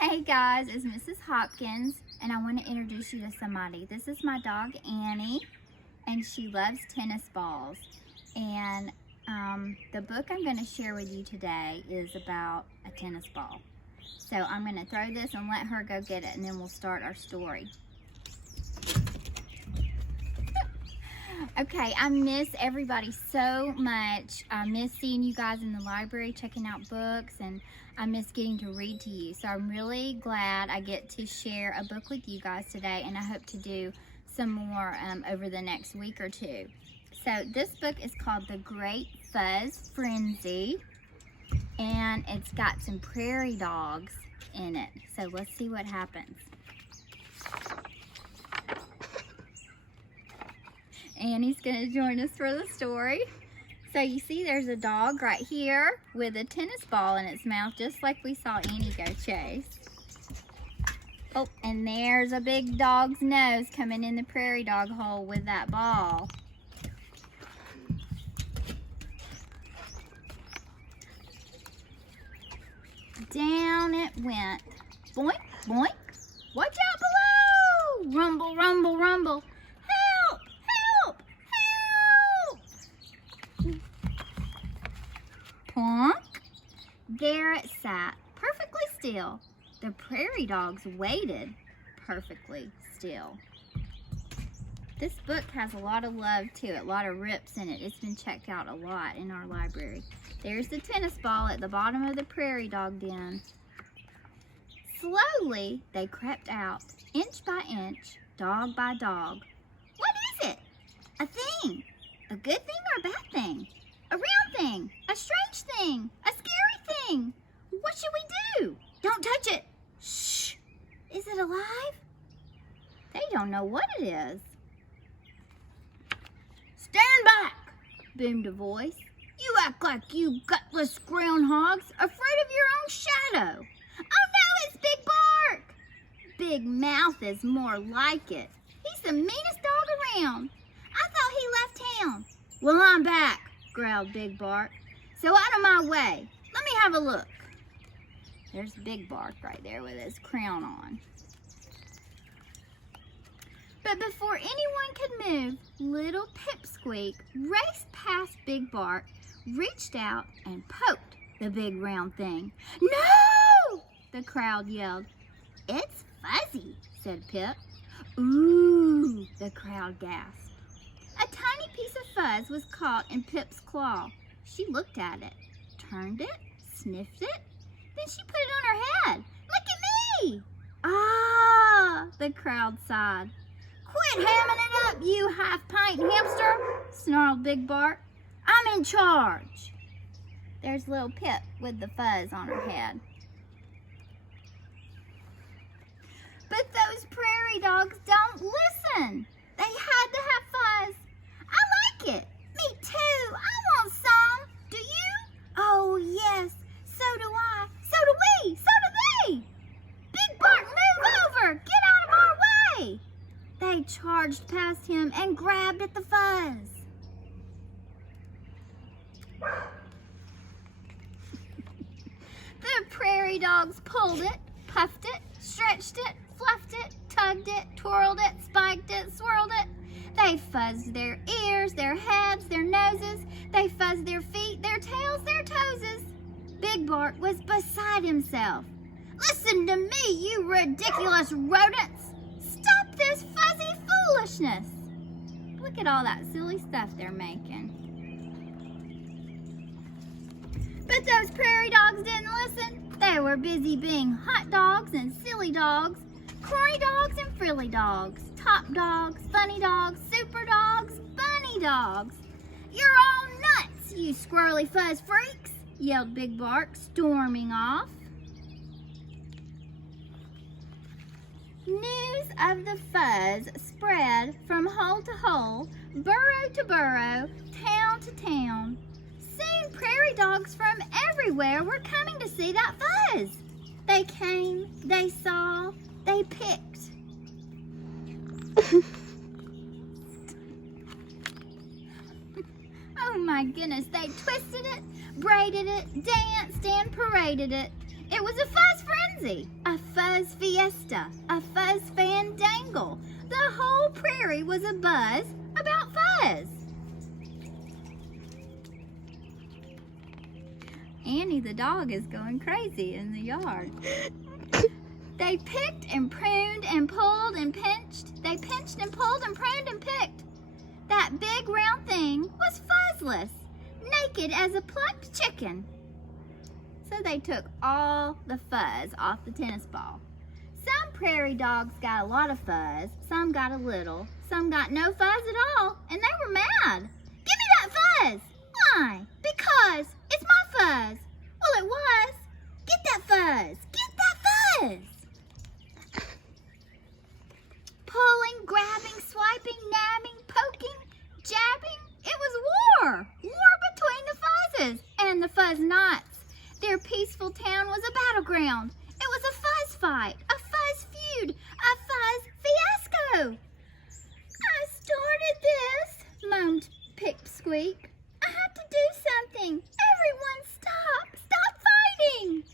Hey guys, it's Mrs. Hopkins, and I want to introduce you to somebody. This is my dog Annie, and she loves tennis balls. And the book I'm going to share with you today is about a tennis ball. So I'm going to throw this and let her go get it, and then we'll start our story. Okay, I miss everybody so much. I miss seeing you guys in the library, checking out books, and I miss getting to read to you. So I'm really glad I get to share a book with you guys today, and I hope to do some more over the next week or two. So this book is called The Great Fuzz Frenzy, and it's got some prairie dogs in it. So let's see what happens. Annie's going to join us for the story. So you see there's a dog right here with a tennis ball in its mouth, just like we saw Annie go chase. Oh, and there's a big dog's nose coming in the prairie dog hole with that ball. Down it went. Boink, boink. Watch out below! Rumble, rumble, rumble. Help! Help! Help! Plonk. There it sat, perfectly still. The prairie dogs waited perfectly still. This book has a lot of love to it, a lot of rips in it. It's been checked out a lot in our library. There's the tennis ball at the bottom of the prairie dog den. Slowly, they crept out, inch by inch, dog by dog. What is it? A thing. A good thing or a bad thing? A real thing? A strange thing? A scary thing? What should we do? Don't touch it. Shh. Is it alive? They don't know what it is. Stand back, boomed a voice. You act like you gutless groundhogs, afraid of your own shadow. Oh no, it's Big Bark. Big Mouth is more like it. He's the meanest dog around. I thought he left town. Well, I'm back, growled Big Bark. So out of my way. Let me have a look. There's Big Bark right there with his crown on. But before anyone could move, little Pipsqueak raced past Big Bark, reached out and poked the big round thing. No! The crowd yelled. It's Fuzzy, said Pip. Ooh, the crowd gasped. A tiny piece of fuzz was caught in Pip's claw. She looked at it, turned it, sniffed it, then she put it on her head. Look at me! Ah, the crowd sighed. Quit hamming it up, you half-pint hamster, snarled Big Bark. I'm in charge. There's little Pip with the fuzz on her head. But those prairie dogs don't listen. They had to have fuzz. I like it. Me too. I want some. Do you? Oh, yes. So do I. So do we. So do they. Big Bark, move over. Get out of our way. They charged past him and grabbed at the fuzz. The prairie dogs pulled it, puffed it, stretched it, fluffed it, tugged it, twirled it, spiked it, swirled it. They fuzzed their ears, their heads, their noses. They fuzzed their feet, their tails, their toeses. Big Bark was beside himself. Listen to me, you ridiculous rodents. Stop this fuzzy foolishness. Look at all that silly stuff they're making. But those prairie dogs didn't listen. They were busy being hot dogs and silly dogs, corny dogs and frilly dogs, top dogs, funny dogs, super dogs, bunny dogs. You're all nuts, you squirrely fuzz freaks, yelled Big Bark, storming off. News of the fuzz spread from hole to hole, burrow to burrow, town to town. Soon prairie dogs from everywhere were coming to see that fuzz. They came, they saw, they picked. Oh my goodness, they twisted it, braided it, danced and paraded it. It was a fuzz frenzy. frenzy, a fuzz fiesta, a fuzz fandangle. The whole prairie was abuzz about Fuzz. Annie the dog is going crazy in the yard. They picked and pruned and pulled and pinched. They pinched and pulled and pruned and picked. That big round thing was fuzzless, naked as a plucked chicken. So they took all the fuzz off the tennis ball. Some prairie dogs got a lot of fuzz, some got a little, some got no fuzz at all, and they were mad. Give me that fuzz! Why? Because it's my fuzz. Well, it was. Get that fuzz! Get that fuzz! Pulling, grabbing, swiping, nabbing, poking, jabbing. It was war. War between the fuzzes and the fuzz knots. Their peaceful town was a battleground. It was a fuzz fight, a fuzz feud, a fuzz fiasco. I started this, moaned Pipsqueak. I have to do something. Everyone stop. Stop fighting.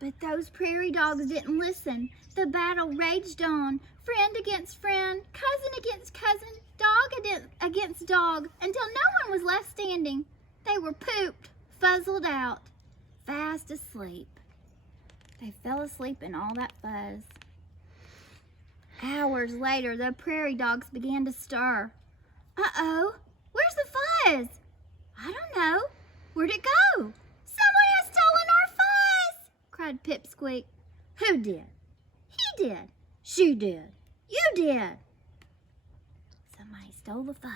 But those prairie dogs didn't listen. The battle raged on, friend against friend, cousin against cousin, dog against dog, until no one was left standing. They were pooped, fuzzled out, fast asleep. They fell asleep in all that fuzz. Hours later, the prairie dogs began to stir. Uh-oh, where's the fuzz? I don't know. Where'd it go? Someone has stolen our fuzz, cried Pipsqueak. Who did? He did. She did. You did. Somebody stole the fuzz.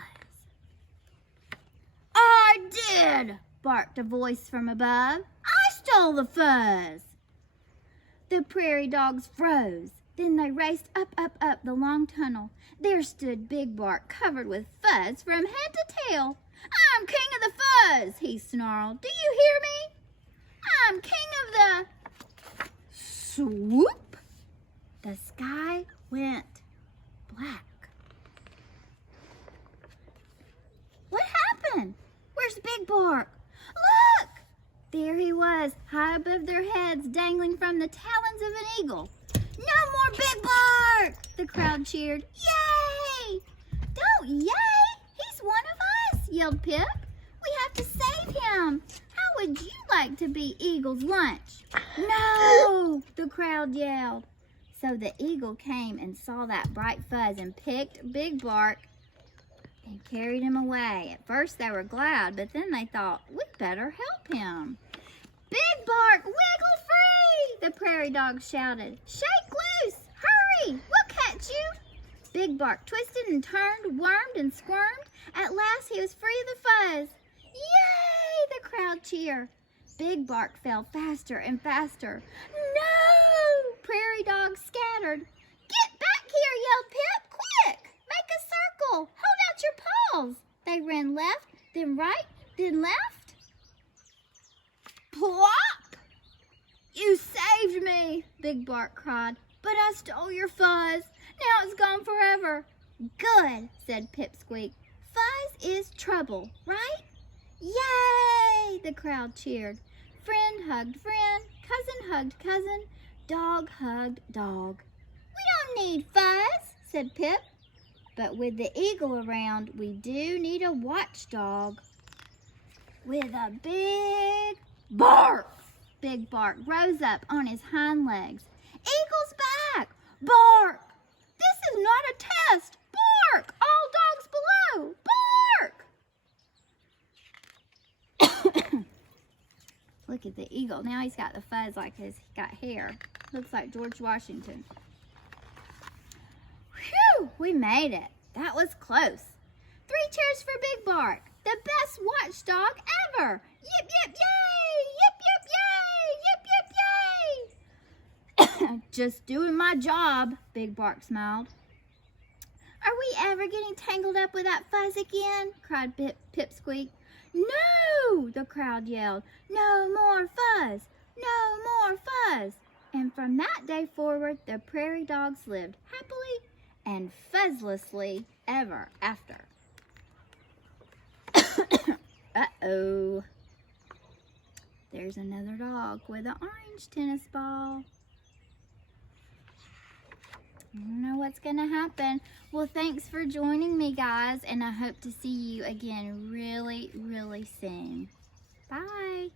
I did, barked a voice from above. I stole the fuzz. The prairie dogs froze. Then they raced up the long tunnel. There stood Big Bark covered with fuzz from head to tail. I'm king of the fuzz, he snarled. Do you hear me? I'm king of the... Swoop! The sky went black. What happened? Where's Big Bark? Look! There he was, high above their heads, dangling from the talons of an eagle. No more Big Bark! The crowd cheered. Yay! Don't yay! He's one of us, yelled Pip. We have to save him. How would you like to be Eagle's lunch? No! The crowd yelled. So the eagle came and saw that bright fuzz and picked Big Bark and carried him away. At first they were glad, but then they thought, we'd better help him. Big Bark, wiggle free! The prairie dogs shouted. Shake loose! Hurry! We'll catch you! Big Bark twisted and turned, wormed and squirmed. At last he was free of the fuzz. Yay! The crowd cheered. Big Bark fell faster and faster. No! Prairie dogs scattered. Get back here, yelled Pip. Quick! Make a circle. Hold out your paws. They ran left, then right, then left. Plop! You saved me, Big Bark cried. But I stole your fuzz. Now it's gone forever. Good, said Pipsqueak. Fuzz is trouble, right? Yay! The crowd cheered. Friend hugged friend, cousin hugged cousin, dog hugged dog. We don't need fuzz, said Pip. But with the eagle around, we do need a watchdog. With a big bark, Big Bark rose up on his hind legs. Eagle's back! Bark! This is not a test! Bark! All dogs below! Bark! Look at the eagle. Now he's got the fuzz like he's got hair. Looks like George Washington. Whew! We made it. That was close. 3 cheers for Big Bark, the best watchdog ever. Yip, yip, yay! Yip, yip, yay! Yip, yip, yay! Just doing my job, Big Bark smiled. Are we ever getting tangled up with that fuzz again? Cried Pipsqueak. No! The crowd yelled. No more fuzz! No more fuzz! And from that day forward, the prairie dogs lived happily and fuzzlessly ever after. Uh-oh. There's another dog with an orange tennis ball. I don't know what's gonna happen. Well, thanks for joining me, guys, and I hope to see you again really, really soon. Bye.